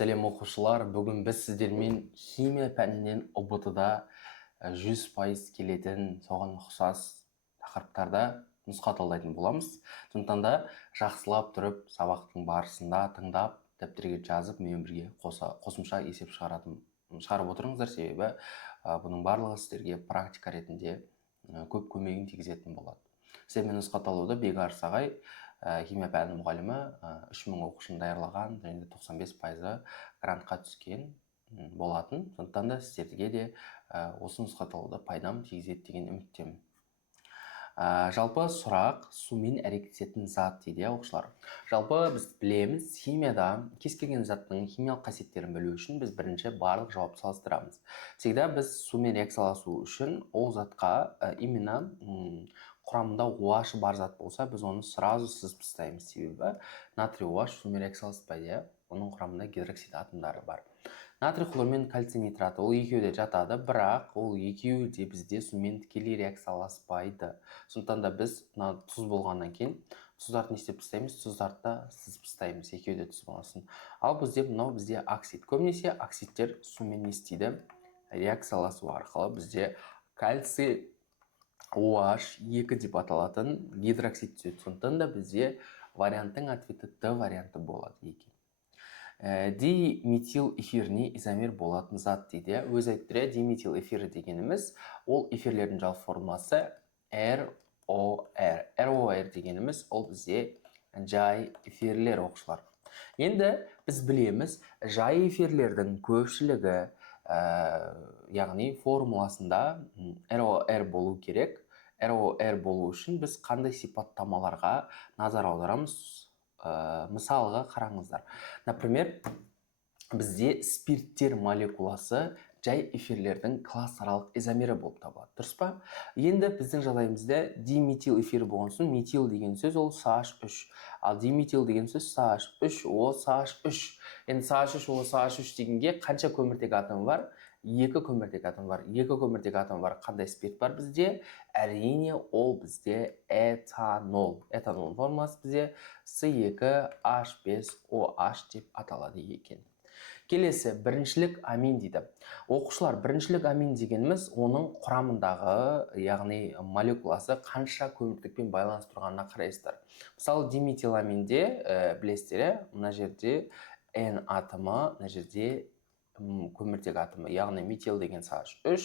Сәлем оқушылар, бүгін біз сіздермен химия пәнінен ұбт-да 100% келетін соған ұқсас тақырыптарда нұсқа талдайтын боламыз. Сондықтан да жақсылап тұрып, сабақтың барысында тыңдап, дәптерге жазып, менімен бірге қосымша есеп шығарып отырыңыздар, себебі бұның барлығы сіздерге практика ретінде көп көмегін тигізетін болады. Сіздермен нұсқа талдауда Бекарыс ағай, химия пәні мұғалімі, 3000 оқушыны даярлаған және 95% грантқа түскен болатын. Сондықтан да сіздерге де осы нұсқа талдауда пайдам тигізеді деген үміттемін. Жалпы сұрақ сумен әрекеттесетін зат дейді, оқушылар. Жалпы біз білеміз, химияда кез келген заттың химиялық қасиеттерін білу үшін біз бірінші барлық жауапты салыстырамыз. Всегда біз сумен реакцияласу үшін ол затқа именно құрамында OH бар зат болса, біз оны сразу сызып тастаймыз, себебі натрий OH сумен реакцияласпайды, оның құрамында гидроксид атомдары бар. Натрий хлормен кальций нитраты ол екеуі де жатады, бірақ ол екеуі де бізде сумен тікелей реакцияласпайды. Сондықтан да біз тұз болғаннан кейін тұздарды не істеп тастаймыз, тұздарды да сызып тастаймыз, екеуі де тұз болғасын. Ал бізде оксид. Көбінесе оксидтер сумен не істейді? Реакцияласу арқылы бізде кальций OH2 деп аталатын гидроксид түседі. Сондықтан да бізде варианттың ответі Д варианты болады екен. Диметил эфиріне изомер болатын зат дейді. Өзі айтты, диметил эфирі дегеніміз, ол эфирлердің жалпы формуласы ROR. ROR дегеніміз ол бізде жай эфирлер, оқушылар. Енді біз білеміз, жай эфирлердің көпшілігі, яғни формуласында ROR болу керек. ROR болу үшін біз қандай сипаттамаларға назар аударамыз? Мысалға қараңыздар. Например, бізде спирттер молекуласы жай эфирлердің классаралық изомері болып табылады. Дұрыс па? Енді біздің жағдайымызда диметил эфирі болған соң, метил деген сөз ол CH3, ал диметил деген сөз CH3, о CH3. Енді CH3, о CH3 дегенге қанша көміртек атомы бар? 2 көміртек атом бар. 2 көміртек атом бар. Қандай спирт бар бізде? Әрине, ол бізде этанол. Этанол формуласы бізде C2H5OH деп аталады екен. Келесі, біріншілік амин дейді. Оқушылар, біріншілік амин дегеніміз оның құрамындағы, яғни молекуласы қанша көміртекпен байланыс тұрғанына қарайсыздар. Мысалы, диметиламинде білесіздер, мына жерде N атомы, мына жерде көміртек атомы, яғни метил деген CH3,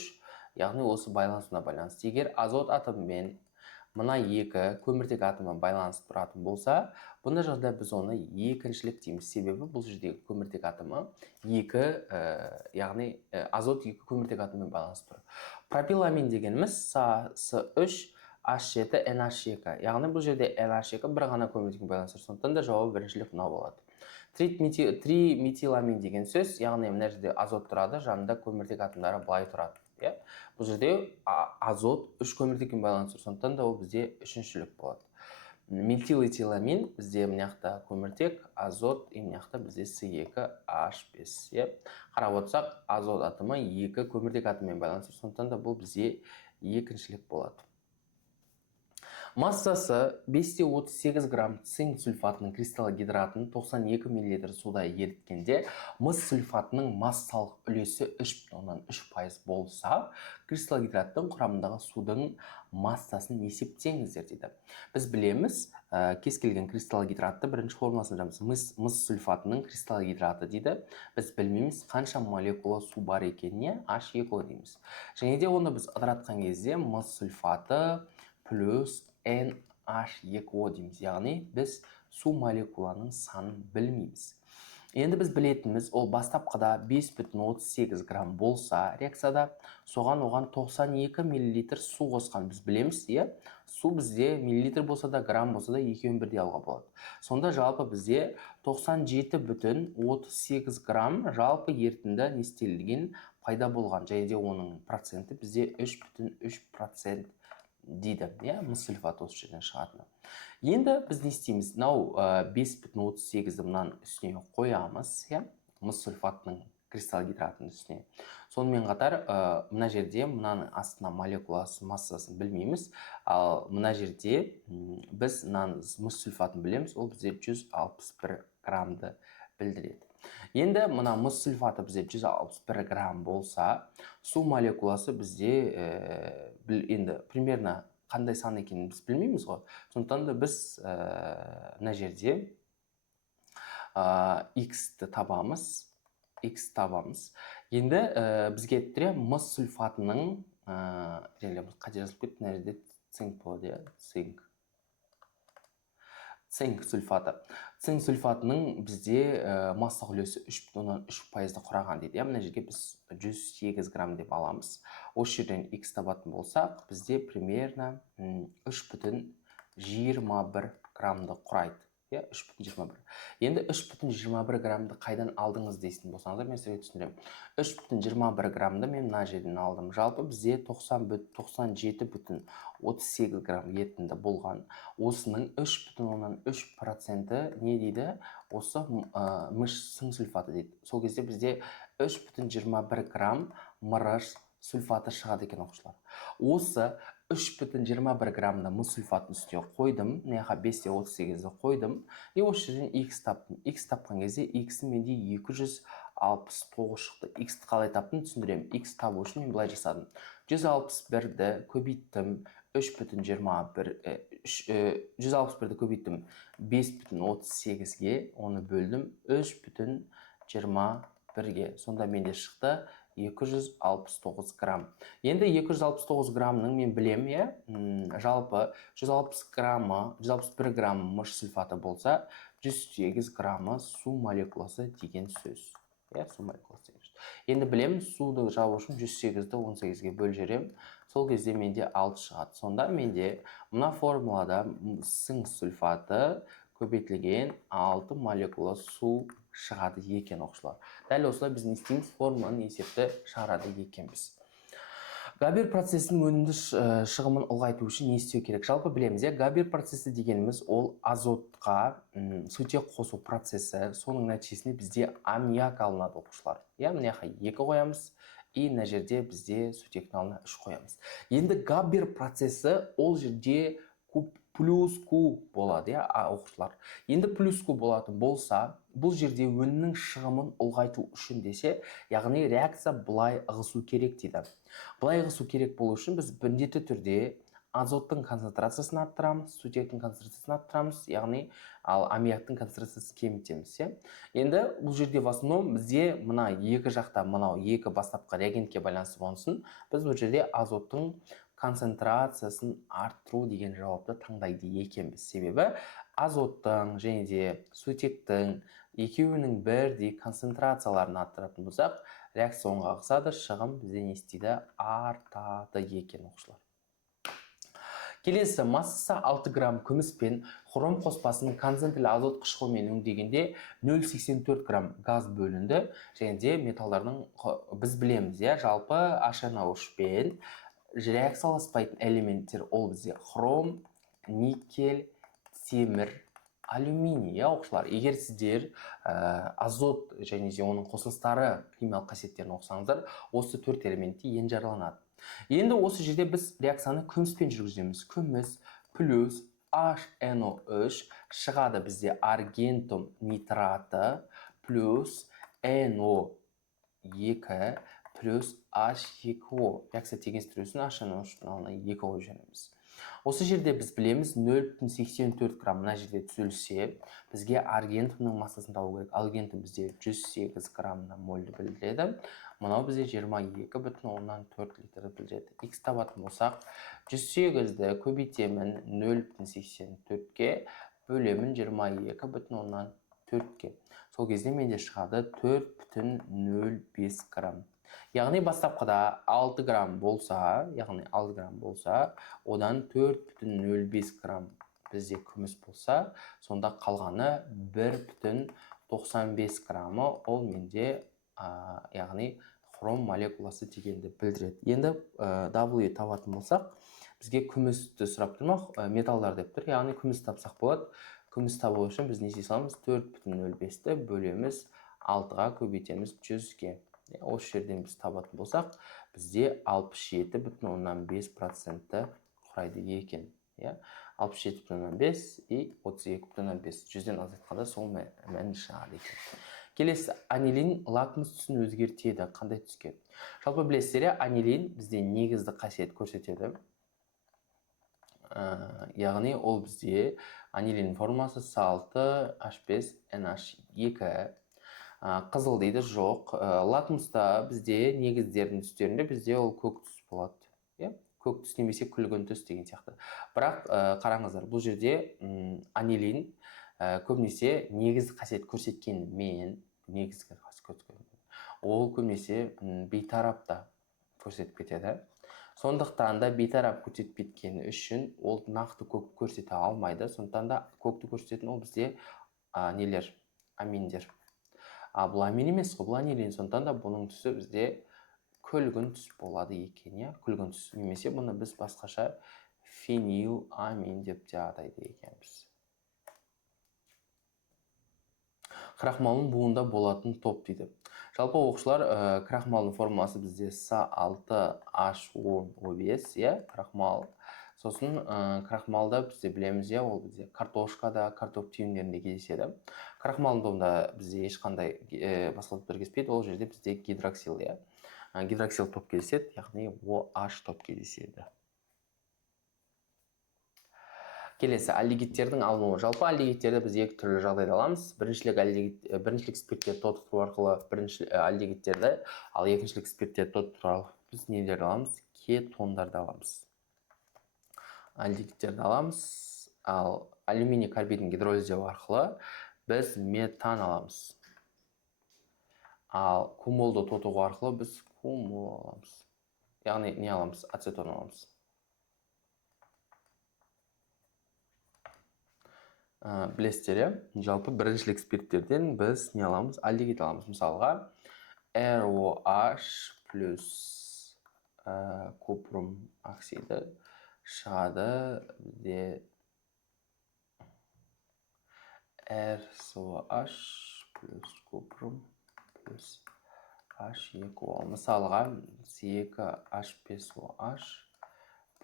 яғни осы байланысына байланысты. Егер азот атомымен мына екі көміртек атомы байланысып тұратын болса, бұндай жағдайда біз оны екіншілік дейміз. Себебі бұл жердегі көміртек атомы яғни азот екі көміртек атомымен байланысып тұр. Пропиламин дегеніміз H3H7NH2, яғни бұл жерде NH2 бір ғана көміртекпен байланысып, сондықтан да жауабы біріншілік мынау болады. Триметиламин деген сөз, яғни мына жерде азот тұрады, жанында көміртек атомдары былай тұрады. Бұл жерде азот 3 көміртекпен байланысып, сондықтан да ол бізде үшіншілік болады. Метилэтиламин бізде мыняқта көміртек, азот, мыняқта бізде C2H5. Қарап отырсақ, азот атомы 2 көміртек атоммен байланысып, сондықтан да бұл бізде екіншілік болады. Массасы 5-38 грамм цинк сульфатының кристалл гидратын 92 мл суда еріткенде мыс сульфатының массалық үлесі 3,3% болса, кристалл гидраттың құрамындағы судың массасын есептеңіздер дейді. Біз білеміз, кез келген кристалл гидратты бірінші формуласын жазамыз. Мыс сульфатының кристалл гидраты дейді. Біз білмейміз қанша молекула су бар екеніне H2O дейміз. Және де оны біз ыдыратқан кезде мыс сульфаты плюс NH2O дейміз. Яғни біз су молекуланың санын білмейміз. Енді біз білетініміз, ол бастапқыда 5,38 грамм болса, реакцияда оған 92 мл су қосқан. Біз білеміз, су бізде миллилитр болса да, грамм болса да, екеуін бірдей алуға болады. Сонда жалпы бізде 97,38 грамм жалпы ерітінді нестелген пайда болған. Және де оның проценті бізде 3,3% дейді, мыс сульфаты осы жерден шығатыны. Енді біз не істейміз? 5,38-ді мұнан үстіне қоямыз, мыс сульфатының кристалл гидратының үстіне. Сонымен қатар, мына жерде мұнаның астына молекуласы массасын білмейміз, ал мына жерде біз мыс сульфатын білеміз, ол бізде 161 граммды білдіреді. Енді мына мыс сульфаты бізде 161 грамм болса, су молекуласы бізде енді примерно қандай сан екенін біз білмейміз ғой. Сондықтан да біз мына жерде x-ті табамыз. Енді бізге айтты мыс сульфатының қате жазылып кетті, мына жерде цинк болады, иә, цинк сульфаты. Цинк сульфатының бізде массалық үлесі 3,3%-ді құраған дейді. Мына жерге біз 108 грамм деп аламыз. Осы жерден x табатын болсақ, бізде примерно 3,21 граммды құрайды. 3,21. Енді 3,21 граммды қайдан алдыңыз дейсін болсаңыздар, мен сізге түсіндірем. 3,21 граммды мен мына жерден алдым. Жалпы бізде 97,38 грамм етінді болған. Осының 3,3% не дейді? Осы мыс сульфаты дейді. Сол кезде бізде 3,21 грамм мырыш сульфаты шығады екен, оқушылар. Осы 3,21 граммда мыс сульфатын үстіне қойдым. Неға 5,38-ді қойдым. Осы жерден x таптым. X тапқан кезде x-ті менде 269 шықты. X-ті қалай таптым түсіндірем. X табу үшін мен былай жасадым. 161-ді көбейттім. 161-ді көбейттім 5,38-ге, оны бөлдім 3,21-ге. Сонда менде шықты 269 грамм. Енді 269 граммның мен білем, жалпы 161 грамм мыс сульфаты болса, 108 граммы су молекуласы деген сөз. Су молекуласы деген сөз. Енді білем, суды жабу үшін 108-ді 18-ге бөл жерем. Сол кезде менде 6 шығады. Сонда менде мына формулада цинк сульфаты көбейтілген 6 молекула су шығады екен, оқушылар. Дәл осылай біз не істейміз? Формуланы есепті шығарады екенбіз. Габер процесінің өнімді шығымын ұлғайту үшін не істеу керек? Жалпы білеміз, Габер процесі дегеніміз ол азотқа сутек қосу процесі. Соның нәтижесінде бізде аммиак алынады, оқушылар. Мына жаққа 2 қоямыз, и мына жерде бізде сутектің алдына 3 қоямыз. Енді Габер процесі ол жерде плюс Q болады, оқушылар. Енді плюс Q болатын болса, бұл жерде өнімнің шығымын ұлғайту үшін десе, яғни реакция былай ығысу керек дейді. Былай ығысу керек болу үшін біз міндетті түрде азоттың концентрациясын арттырамыз, сутектің концентрациясын арттырамыз, яғни ал аммиактың концентрациясын кемітеміз. Енді бұл жерде в основном бізде мына екі жақта, мынау екі бастапқы реагентке байланысты болсын, біз бұл жерде азоттың концентрациясын арттыру деген жауапты таңдайды екенбіз. Себебі азоттың және де сутектің екеуінің бірдей концентрацияларын арттыратын болсақ, реакция оңға ығысады, шығым бізде не істейді? Артады екен, оқушылар. Келесі, массасы 6 грамм күміс пен хром қоспасын концентрлі азот қышқылмен өңдегенде 0,84 грамм газ бөлінді. Және де металдардың біз білеміз, жалпы HNO3 пен реакцияласпайтын элементтер ол бізде хром, никель, темір, алюминий, оқушылар. Егер сіздер азот және де оның қосылыстары химиялық қасиеттерін оқысаңыздар, осы 4 элементте енжарланады. Енді осы жерде біз реакцияны күміспен жүргіземіз. Күміс плюс HNO3 шығады бізде аргентум нитраты плюс NO2 плюс H2O. Реакция теңестіру үшін HNO3-дің алдына 2 қойып жібереміз. Осы жерде біз білеміз 0,84 грамм мына жерде түзілсе, бізге аргентумның массасын табу керек. Аргентум бізде 108 граммна мольді білдіреді. Мынау бізде 22,4 литрді білдіреді. X табатын болсақ, 108-ді көбейтемін 0,84-ге, бөлемін 22,4-ге. Сол кезде менде шығады 4,05 грамм. Яғни бастапқыда 6 грамм болса, одан 4,05 грамм бізде күміс болса, сонда қалғаны 1,95 граммы ол менде, яғни хром молекуласы дегенді білдіреді. Енді W табатын болсақ, бізге күмісті сұрап тұрмақ, металдар деп тұр, яғни күміс тапсақ болады. Күміс табу үшін біз не істей саламыз? 4,05-ті бөлеміз 6-ға көбейтеміз 100-ге. Осы жерден біз табатын болсақ, бізде 67,5% құрайды екен. 67,5 и 32,5. 100-ден азайтқанда сол мәні шығады екен. Келесі, анилин лакмус түсін өзгертеді. Қандай түске? Жалпы білесіздер, анилин бізде негізді қасиет көрсетеді. Яғни ол бізде анилин формасы С6H5NH2. Қызыл дейді, жоқ. Лакмуста бізде негіздердің түстерінде бізде ол көк түс болады. Көк түс немесе күлгін түс деген сияқты. Бірақ қараңыздар, бұл жерде анилин көбінесе негізгі қасиет көрсеткенімен, ол көбінесе бейтарапта көрсетіп кетеді. Сондықтан да бейтарап көрсетіп кеткені үшін ол нақты көк көрсете алмайды. Сондықтан да көкті көрсететін ол бізде нелер, аминдер. Бұл амин емес қой, бұл анилин. Сондықтан да бұның түсі бізде күлгін түс болады екен, күлгін түс. Немесе бұны біз басқаша фенил амин деп те атайды екенбіз. Крахмалдың буында болатын топ дейді. Жалпы оқушылар, крахмалдың формуласы бізде С6H10O5, крахмал. Сосын крахмалда бізде білеміз, ол бізде картошкада, картоп түйіндерінде кездеседі. Крахмалдың тобында бізде ешқандай басқа топтар кездеспейді, ол жерде бізде гидроксил, гидроксил топ кездеседі, яғни OH топ кездеседі. Келесі, алдегидтердің алынуы. Жалпы алдегидтерді біз екі түрлі жағдайда аламыз. Біріншілік спирттерді тотықтыру арқылы алдегидтерді, ал екіншілік спирттерді тотықтыру арқылы біз нелерді аламыз? Кетондарды аламыз. Алдегидтерді аламыз, ал алюминий карбидін гидролиздеу арқылы біз метан аламыз. Ал кумолды тотығу арқылы біз кумол аламыз. Яғни не аламыз? Ацетон аламыз. Білесіздер, жалпы біріншілік спирттерден біз не аламыз? Алдегид аламыз. Мысалға, ROH плюс купрум оксиді шығады бізде RCOH плюс купрум плюс H2O. Мысалға, C2H5OH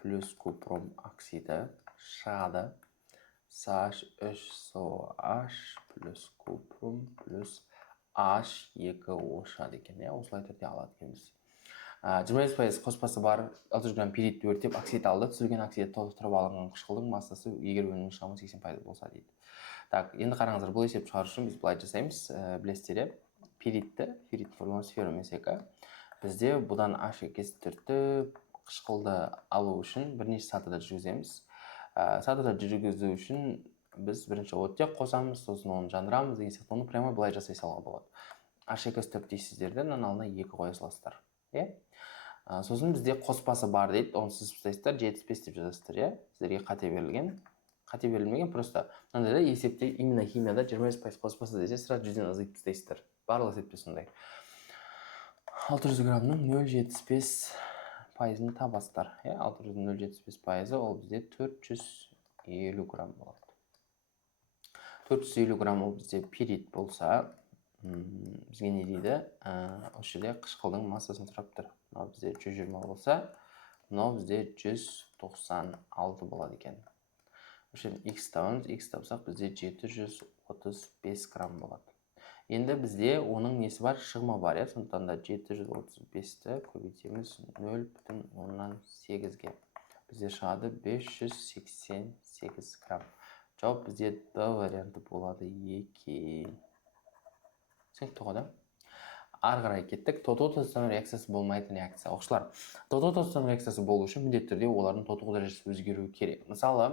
плюс купрум оксиді шығады CH3COH плюс купрум плюс H2O шығады екен. Осылай түрде алады екенбіз. 25% қоспасы бар 600 грамм пиритті өртеп оксид алды. Түзілген оксидті толықтырып алынған қышқылдың массасы егер өнімнің шығымы 80% болса дейді. Енді қараңыздар, бұл есеп шығару үшін біз былай жасаймыз. Білесіздер, пирит формуласы ферромесека. Бізде бұдан H2 түртіп қышқылды алу үшін бірнеше сатыда жүргіземіз. Сатыда жүргізу үшін біз бірінші оттек қосамыз, сосын оны жандырамыз деген сияқты. Оны прямо былай жасай салуға болады. H2 дейсіздерді, алына 2 қоя саласыздар. Сосын бізде қоспасы бар дейді, оны сіз ұстайсыздар, 75 деп жазасыздар. Сіздерге қате берілмеген, просто мынандай есепте именно химияда 25% қоспасы десе, сразу 100-ден азайтып тастайсыздар. Барлық есепте сондай. 600 граммның 0,75%-ын табасыздар. 600-ның 0,75%-ы ол бізде 450 грамм болады. 450 грамм ол бізде пирит болса, бізге не дейді? Осы жерде қышқылдың массасын сұрап тұр. Мынау бізде 120 болса, мынау бізде 196 болады екен. Осы жерден X табамыз, X табсақ бізде 735 грамм болады. Енді бізде оның несі бар? Шығымы бар, сондықтан да 735-ті көбейтеміз 0,8-ге. Бізде шығады 588 грамм. Жауап бізде Д варианты болады екен. Түсінікті ғой? Ары қарай кеттік. Тоту-тотастану реакциясы болмайтын реакция. Оқушылар, тоту-тотастану реакциясы болу үшін міндетті түрде олардың тотығу дәрежесі өзгеруі керек. Мысалы,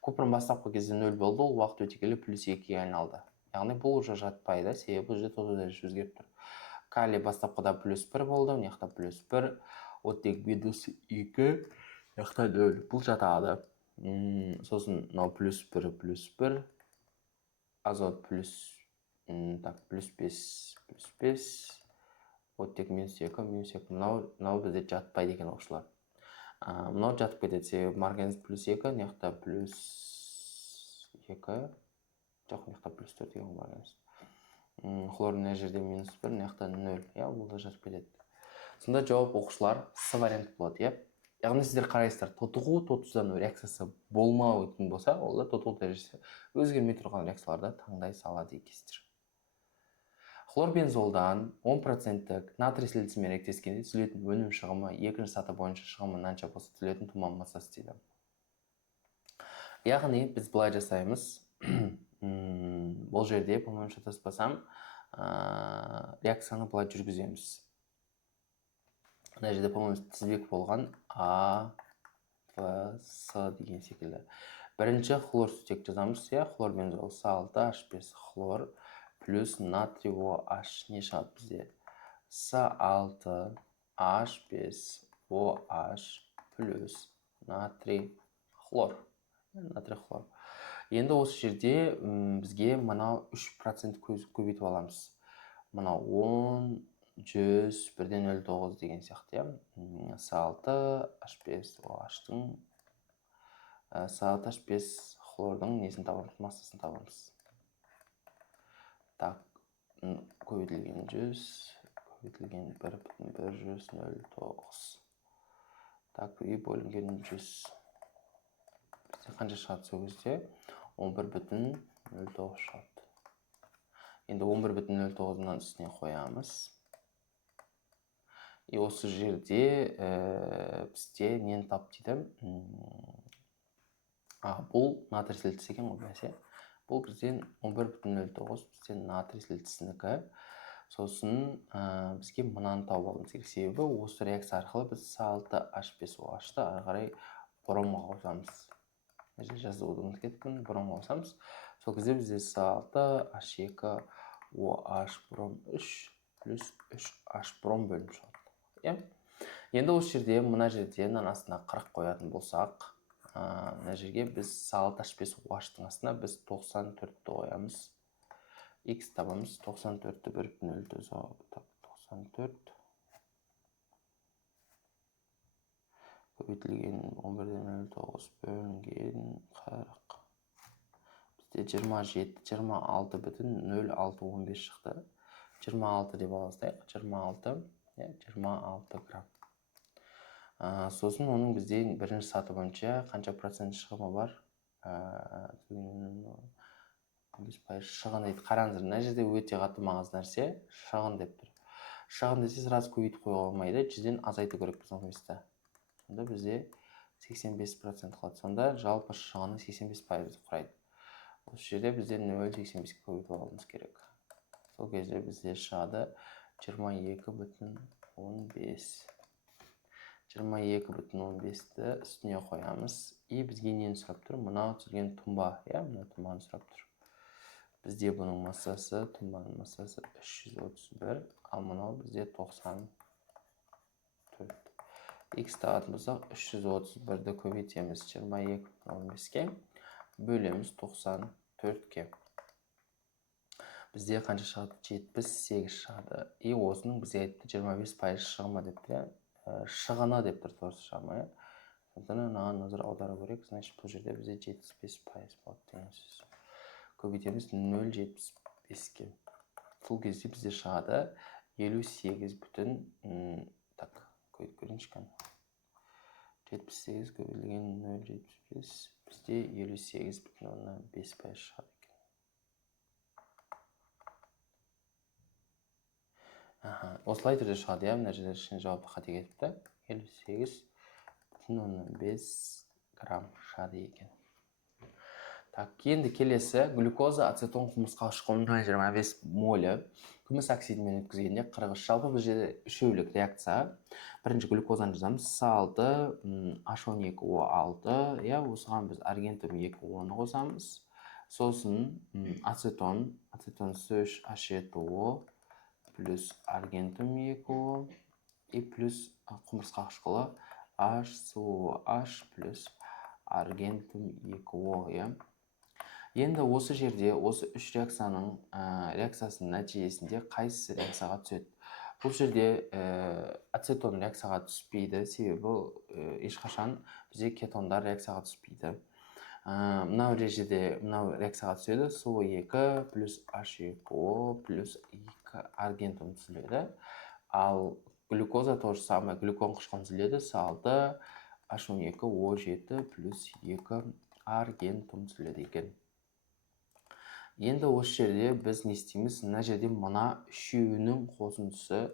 купрум бастапқы кезде 0 болды, ол уақыт өте келе +2-ге айналды. Яғни бұл уже жатпайды, себебі бұл жерде тотығу дәрежесі өзгеріп тұр. Калий бастапқыда +1 болды, мына жақта +1, оттек бедусы 2, жақта 0. Бұл жатады. Сосын мынау +1, азот +5, оттек -2, мынау бізде жатпайды екен оқушылар. Мынау жатып кетеді, себебі марганец +2, мына жақта +2, жоқ, мына жақта +4 деген марганец. Хлор мына жерде -1, мына жақта 0, бұл да жатып кетеді. Сонда жауап оқушылар С вариант болады, Яғни сіздер қарайсыздар, тотығу-тотусдану реакциясы болмау етін болса, олда тотығу дәрежесі өзгермей тұрған реакцияларды таңдай салады екенсіздер. хлорбензолдан 10%-тік натрий сілтісімен реактескенде түзілетін өнім шығымы екінші саты бойынша шығымы мынанша болса түзілетін тұман массасы дейді. Яғни біз былай жасаймыз. Бұл жерде, по-моему, шатаспасам, реакцияны былай жүргіземіз. Мына жерде, по-моему, тізбек болған А, В, С деген секілді. Бірінші хлор сутек жазамыз, хлорбензол С6H5 хлор плюс натрий OH не шығады бізде? С6H5 OH плюс натрий хлор. Енді осы жерде бізге мынау 3% көбейтіп аламыз. Мынау 10, 100, 1,09 деген сияқты. С6H5 OH-тың С6H5 хлордың несін табамыз, массасын табамыз. Так, көбейтілген 100, көбейтілген 1,109. Так, и бөлінген 100. Бізде қанша шығады сол кезде? 11,09 шығады. Енді 11,09-нан үстіне қоямыз. И осы жерде бізде нені тап дейді? Бұл натрий сілтісі екен ғой бәсе. Бұл бізден 11,09 бізден натрий сілтісінікі. Сосын бізге мынаны тауып алуымыз керек. Себебі осы реакция арқылы біз С6H5OH-ты ары қарай бромға қосамыз. Жазуымыз кеткен, бромға қосамыз. Сол кезде бізде С6H2OH бром 3 плюс 3H бром бөлініп шығады. Енді осы жерде, мына жерден астына 40 қоятын болсақ, мына жерге біз С6H5OH-тың астына біз 94-ті қоямыз. X табамыз, 94-ті 1,09, 94 көбейтілген 11,09 бөлінген 40. Бізде 26,06,0615 шықты. 26 деп аластайық, 26 грамм. Сосын оның бізде бірінші саты бойынша қанша процент шығымы бар? 15% шығын дейді. Қараңыздар, мына жерде өте қатты маңызды нәрсе шығын деп тұр. Шығын десе сразу көбейтіп қоюға болмайды, 100-ден азайту керек біз оңайсызда. Сонда бізде 85% қалады. Сонда жалпы шығыны 85% құрайды. Осы жерде бізде 0,85-ке көбейтіп алуымыз керек. Сол кезде бізде шығады 22,15. 22,15-ті үстіне қоямыз. И бізге нені сұрап тұр? Мынау түзілген тұнба, мына тұнбаны сұрап тұр. Бізде бұның массасы, тұнбаның массасы 331, ал мынау бізде 94. X табатын болсақ, 331-ді көбейтеміз 22,15-ке, бөлеміз 94-ке. Бізде қанша шығады? 78 шығады. И осының бізде айтты 25% шығымы деп тұр. Шығыны деп тұр, торсы шығымы. Сондықтан назар аудару керек. Значит, бұл жерде бізде 75% болады деген сөз. Көбейтеміз 0,75-ке. Сол кезде бізде шығады 58 бүтін, так, көйіп көріншкен. 78 көбейтілген 0,75, бізде 58,5% шығады екен. Осылай түрде шығады, мына жерде шын жауапты қате кетіпті. 58,5 грамм шығады екен. Так, енді келесі глюкоза, ацетон, күміс қауышқылының 25 молі күміс оксидімен өткізгенде 43. Жалпы бұл жерде үшеулік реакция. Бірінші глюкозаны жазамыз. С6H12O6, осыған біз аргентум 2,10 қосамыз. Сосын ацетон, С3H7O плюс аргентум 2,10 и плюс құмырсқа қауышқылы HCOH плюс аргентум 2,10. Енді осы жерде, осы үш реакцияның реакциясының нәтижесінде қайсысы реакцияға түседі? Бұл жерде ацетон реакцияға түспейді, себебі ешқашан бізде кетондар реакцияға түспейді. Мынау режеде, мынау реакцияға түседі, СО2 плюс H2O плюс 2 аргентум түзіледі. Ал глюкоза тоже самое, глюкон қышқын түзіледі, С6H12O7 плюс 2 аргентум түзіледі екен. Енді осы жерде біз не істейміз? Мына жерде мына үшеуінің қосындысы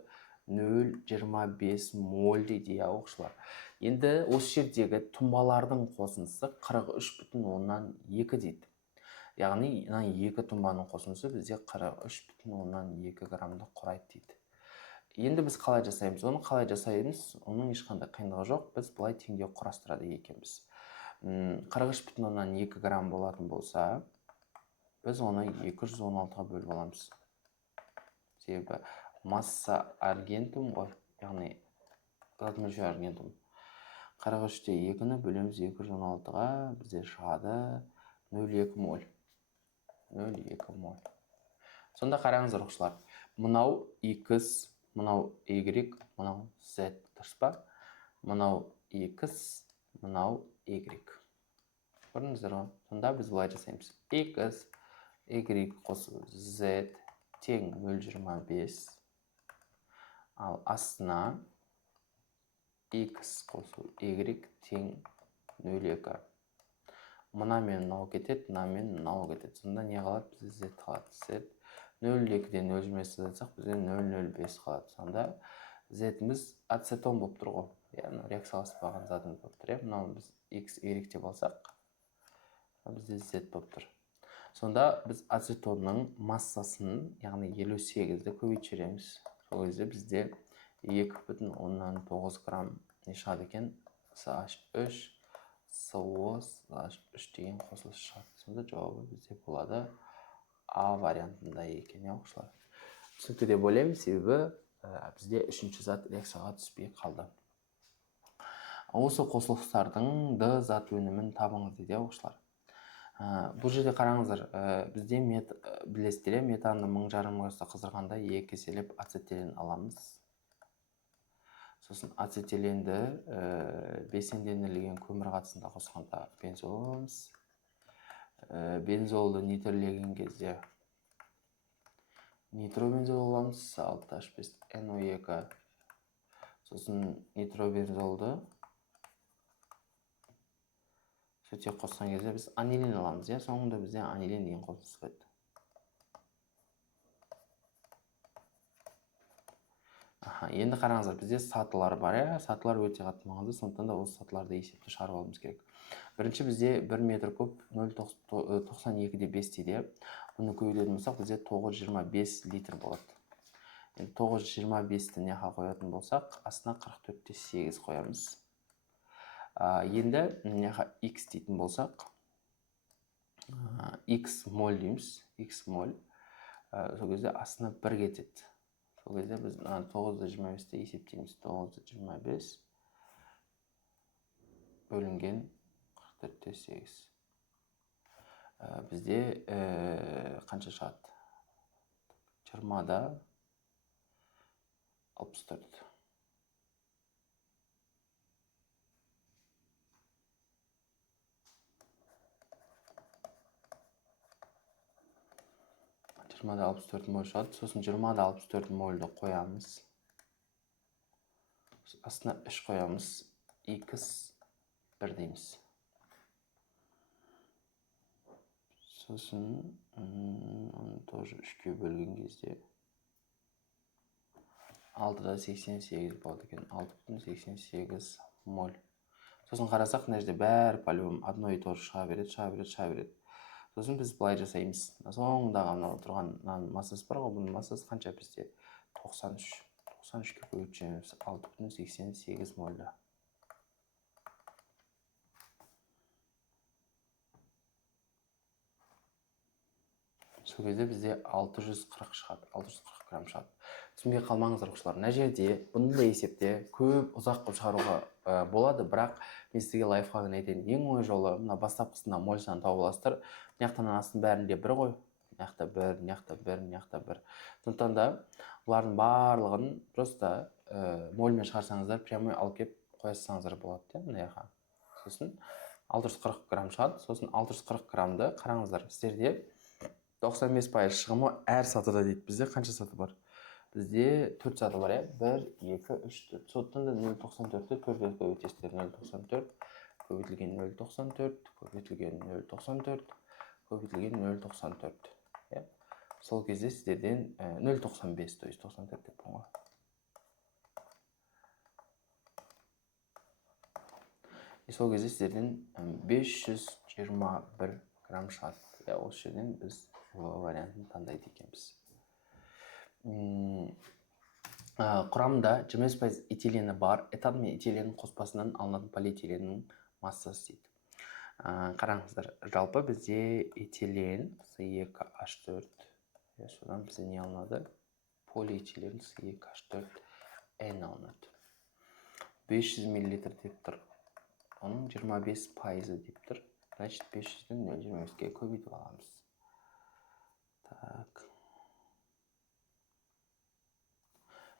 0,25 моль дейді, иә оқушылар. Енді осы жердегі тұнбалардың қосындысы 43,2 дейді. Яғни мына екі тұнбаның қосындысы бізде 43,2 граммды құрайды дейді. Енді біз қалай жасаймыз? Оны қалай жасаймыз? Оның ешқандай қиындығы жоқ. Біз былай теңдеу құрастырады екенбіз. 43,2 грамм болатын болса, біз оны 216-ға бөліп аламыз. Себебі масса аргентум ғой, яғни зат мөлшері аргентум. 43-те 2-ні бөлеміз 216-ға, бізде шығады 0,2 моль. 0,2 моль. Сонда қараңыздар оқушылар. Мынау X, мынау Y, мынау Z, дұрыс па? Мынау X, мынау Y. Көрдіңіздер ғой? Сонда біз былай жасаймыз. X, Y қосу Z тең 0,25. Ал астына X қосу Y тең 0,2. Мына мен мынау кетеді, мына мен мынау кетеді. Сонда не қалады? Бізде Z қалады. Z 0,2-ден 0,25 айтсақ, бізде 0,05 қалады. Сонда Z-іміз ацетон болып тұр ғой. Яғни реакцияласпаған затымыз болып тұр. Мынау біз X, Y деп алсақ, бізде Z болып тұр. Сонда біз ацетонның массасын, яғни 58-ді көбейтшіреміз. Сол кезде бізде 2,9 грамм не шығады екен? CH3, SO3, CH3 деген қосылыс шығады. Сонда жауабы бізде болады А вариантында екен, оқушылар. Түсінікті деп ойлаймын, себебі бізде үшінші зат реакцияға түспей қалды. Осы қосылыстардың Д зат өнімін табыңыз дейді, оқушылар. Бұл жерде қараңыздар, бізде білесіздер, метанды 1000 жарым градуста қыздырғанда 2 еселеп ацетилен аламыз. Сосын ацетиленді бесенденілген көмір қатысында қосқанда бензол аламыз. Бензолды нитрлеген кезде нитробензол аламыз, 6H5NO2. Сосын нитробензолды сөйтіп қосқан кезде біз анилин аламыз, соңында бізде анилин деген қосылыс болады. Енді қараңыздар, бізде сатылар бар, сатылар өте қатты маңызды, сондықтан да осы сатыларды есепті шығарып алуымыз керек. Бірінші бізде 1 метр куб 0,92-де 5 дейді. Бұны көбейтетін болсақ, бізде 925 литр болады. 925-ті неға қоятын болсақ, астына 44-те 8 қоямыз. Енді неға X дейтін болсақ, X моль дейміз, X моль. Сол кезде астына 1 кетеді. Сол кезде біз 925-те есептейміз. 925 бөлінген 44-те 8. Бізде қанша шығады? 20-да 64. Жиырмада 64 моль шығады. Сосын 20-да 64 мольді қоямыз. Астына 3 қоямыз. X 1 дейміз. Сосын оны тоже 3-ке бөлген кезде 6-да 88 болады екен. 6,88 моль. Сосын қарасақ, мына жерде бәрі по-любому одно и то же шыға береді. Сосын біз былай жасаймыз. Соңындағы тұрған массасы бар ғой, бұның массасы қанша бізде? 93. 93-ке көбейтеміз 6,88 мольді. Сол кезде бізде 640 шығады, 640 грамм шығады. Түсінбей қалмаңыздар оқушылар. Мына жерде бұндай есепте көп ұзақ қылып шығаруға болады, бірақ мен сізге лайфхагын айтайын. Ең оңай жолы, мына бастапқысында моль санын тауып аласыздар. Мынаяқтан астын бәрінде 1 ғой. Мынаяқта 1, мынаяқта 1, мынаяқта 1. Сондықтан да бұлардың барлығын просто мольмен шығарсаңыздар, прямой алып келіп қоясаңыздар болады, мынаяққа. Сосын 640 грамм шығады. Сосын 640 граммды қараңыздар, сіздерде 95% шығымы әр сатыда дейді. Бізде қанша саты бар? Бізде 4 саты бар, 1, 2, 3, 4. Сондықтан да 0,94-ті 4-ге көбейтесіздер. 0,94 көбейтілген 0,94 көбейтілген 0,94 көбейтілген 0,94. иә. Сол кезде сіздерден 0,95, то есть 94 деп қойған. Сол кезде сіздерден 521 грамм шығады. Осы жерден біз вариантын таңдайды екенбіз. Құрамында 25% этилені бар, этан мен этиленнің қоспасынан алынатын полиэтиленнің массасы дейді. Қараңыздар, жалпы бізде этилен C2H4, содан бізде не алынады? Полиэтилен C2H4N алынады. 500 мл деп тұр. Оның 25% деп тұр. Значит, 500-ден 0,25-ге көбейтіп аламыз. Так.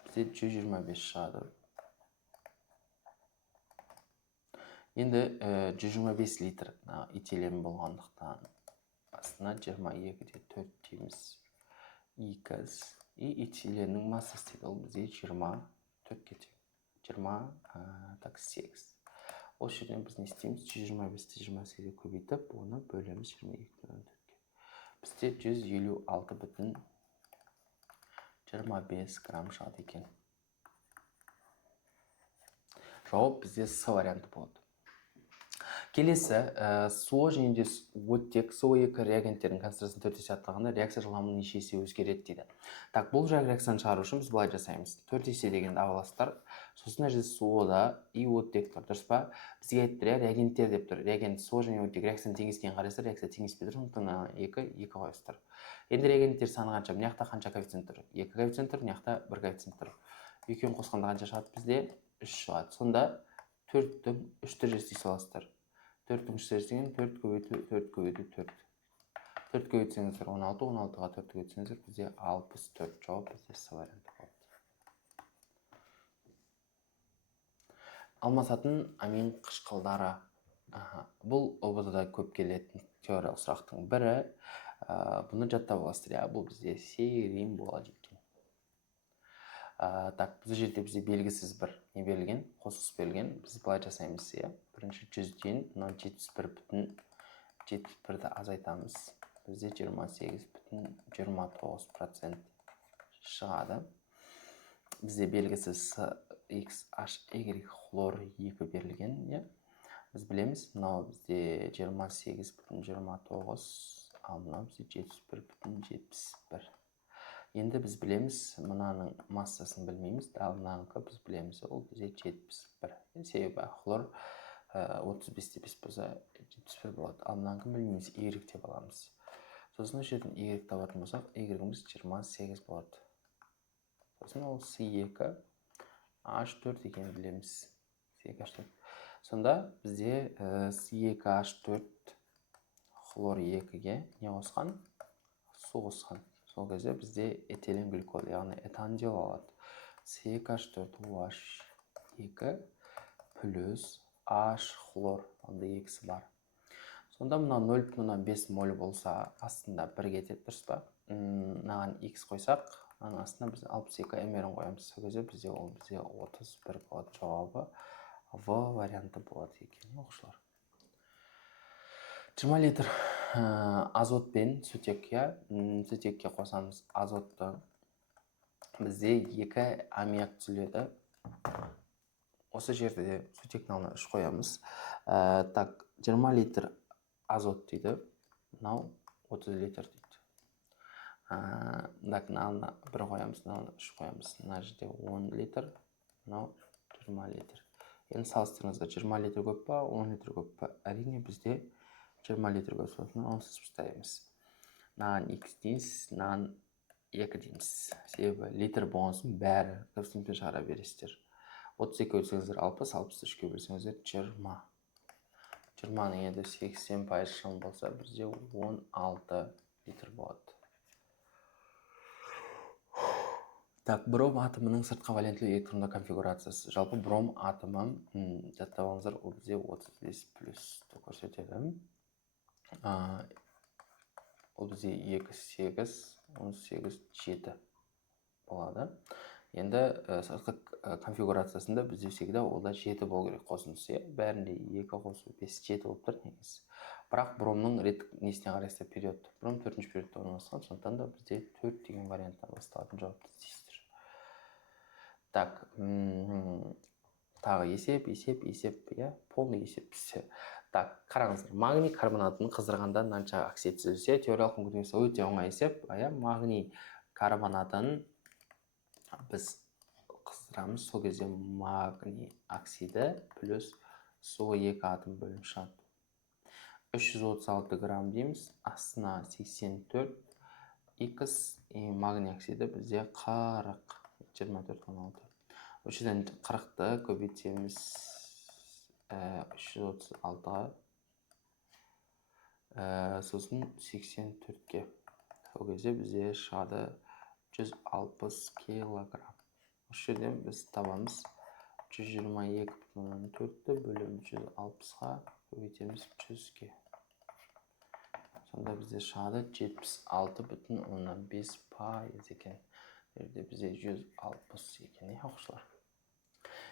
Бізде 125 шығады. Енді 125 литр этилен болғандықтан астына 22-де 4 дейміз. X и этиленнің массасы дейді. Ол бізде 24-ке тең. 28. Осы жерден біз не істейміз? 125-ті 28-ге көбейтіп, оны бөлеміз 22-ге. Бізде 156,25 грамм шығады екен. Жауап бізде С варианты болады. Келесі, суы және де оттек, СО2 реагенттердің концентрациясын 4 есе арттырғанда реакция жылдамдығы неше есе өзгереді дейді. Так, бұл реакцияны шығару үшін біз былай жасаймыз. 4 есе дегенді аласыздар. Сосын мына жерде суда и оттек тұр, дұрыс па? Бізге айтты, реагенттер деп тұр. Реагент суы және оттек реакцияны теңескенін қарайсыздар, реакция теңеспей тұр, сондықтан 2 қойсыздар. Енді реагенттер саны қанша? Мына жақта қанша коэффициент тұр? 2 коэффициент тұр, мына жақта 1 коэффициент тұр. Екеуін қосқанда қанша шығады бізде? 3 шығады. Сонда 4-тің 3-ті жасай саласыздар. 4-тің 3-ті жасайын, 4 көбейту 4. 4 көбейтсеңіздер 16, 16-ға 4 көбейтсеңіздер бізде 64. Жауап бізде С варианты болады. Алмасатын амин қышқылдары. Бұл ОБТ-да көп келетін теориялық сұрақтың бірі. Бұны жаттап аласыздар. Бұл бізде серин болады екен. Так, бұл жерде бізде белгісіз бір не берілген, қосылыс берілген. Біз былай жасаймыз. Бірінші 100-ден 71,74-ді азайтамыз. Бізде 28,29% шығады. Бізде белгісіз XHY хлор 2 берілген. Біз білеміз, мынау бізде 28,29, ал мынау бізде 71,71. Енді біз білеміз, мынаның массасын білмейміз, ал мынаныңқы біз білеміз, ол бізде 71. Себебі хлор 35,5 болса 71 болады. Ал мынаныңқы білмейміз, Y деп аламыз. Сосын жерден Y табатын болсақ, Y-іміз 28 болады. Сосын ол C2H4 екенін білеміз. C2H4. Сонда бізде C2H4 хлор 2-ге не қосқан? Су қосқан. Сол кезде бізде этилен глюкоза, яғни этандиол алады. CH4OH2 плюс H хлор, онда екісі бар. Сонда мына 0,5 моль болса, астында 1 кетеді, дұрыс па? Мынаған X қойсақ, мынаның астына біз 62 мрін қоямыз. Сол кезде бізде 31 болады. Жауабы В варианты болады екен, оқушылар. 20 литр азот пен сутек, сутекке қосамыз азотты. Бізде 2 аммиак түзіледі. Осы жерде сутектің алдына 3 қоямыз. Так, 20 литр азот дейді. Мынау 30 литр дейді. Так, мына 1 қоямыз, мына 3 қоямыз. Мына жерде 10 литр, мынау 20 литр. Енді салыстырыңыздар, 20 литр көп па, 10 литр көп па? Әрине бізде 20 литр көп сосын онсыз ұстаймыз. Мынаған X дейміз, мынаған 2 дейміз. Себебі литр болғансын бәрі коэффициентпен шығара бересіздер. 32 бөлсеңіздер 60, 63-ке бөлсеңіздер 20. 20-ның енді 80% шын болса, бізде 16 литр болады. Так, бром атомының сыртқы валентлі электронды конфигурациясы. Жалпы бром атомы жаттап алыңыздар, ол бізде 35 плюс көрсетеді. Ол бізде 2, 8, 18, 7 болады. Енді сыртқы конфигурациясында бізде всегда олда 7 болу керек қосындысы. Бәрінде 2 қосу 5, 7 болып тұр негізі. бірақ бромның реттік несіне қарайсыздар период. Бром 4-ші периодта орналасқан, сондықтан да бізде 4 деген варианттан басталатын жауапты іздейсіздер. Так, тағы есеп, иә, полный есеп бізде. Так, қараңыздар, магний карбонатын қыздырғанда мынанша оксид түзілсе, теориялық мүмкіндігі өте оңай есеп, иә, магний карбонатын біз қыздырамыз, сол кезде магний оксиді плюс суға 2 атом бөлініп шығады. 336 грамм дейміз, астына 84, X магний оксиді бізде 40, 24,16. Үшіден 40-ты көбейтеміз 336-ға, сосын 84-ке. Ол кезде бізде шығады 160 килограмм. Осы жерден біз табамыз 122,4-ті бөлім 160-ға көбейтеміз 100-ге. Сонда бізде шығады 76,5% екен. Жерде бізде 160 екен, оқушылар.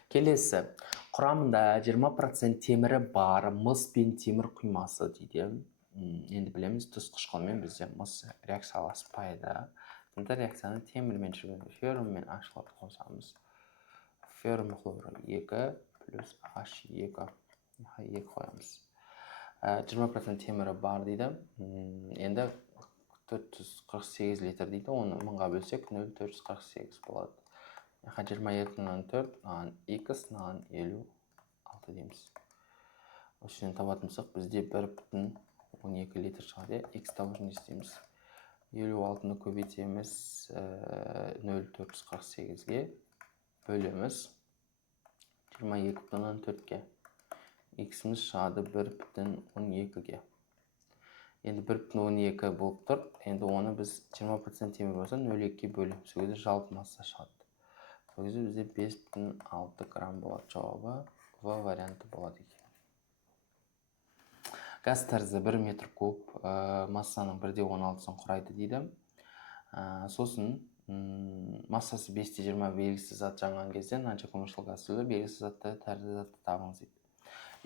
Келесі, құрамында 20% темірі бар мыс пен темір құймасы дейді. Енді білеміз, тұз қышқылмен бізде мыс реакцияласпайды. Сонда реакцияны темірмен жүргіземіз. Ферруммен H-ларды қосамыз. Феррум хлоры 2 плюс H2 қоямыз. 20% темірі бар дейді. Енді 448 литр дейді. Оны 1000-ға бөлсек 0,448 болады. 22,4, наған X, наған 56 дейміз. Осыдан табатымызсақ, бізде 1,12 литр шығады. X табу үшін істейміз. 56-ны көбейтеміз 0,448-ге бөлеміз 22,4-ге. X-міз шығады 1,12-ге. Енді 1,12 болып тұр. Енді оны біз 20% темір болса 0,2-ге бөлеміз. Сол кезде жалпы масса шығады. Сол кезде бізде 5,6 грамм болады. Жауабы В варианты болады екен. Газ тәрізді 1 метр куб массаның 1,16-сын құрайды дейді. Сосын массасы 5,20 белгісіз зат жанған кезде мынанша көміршыл газ түзілді, белгісіз затты тәрізді затты табыңыз дейді.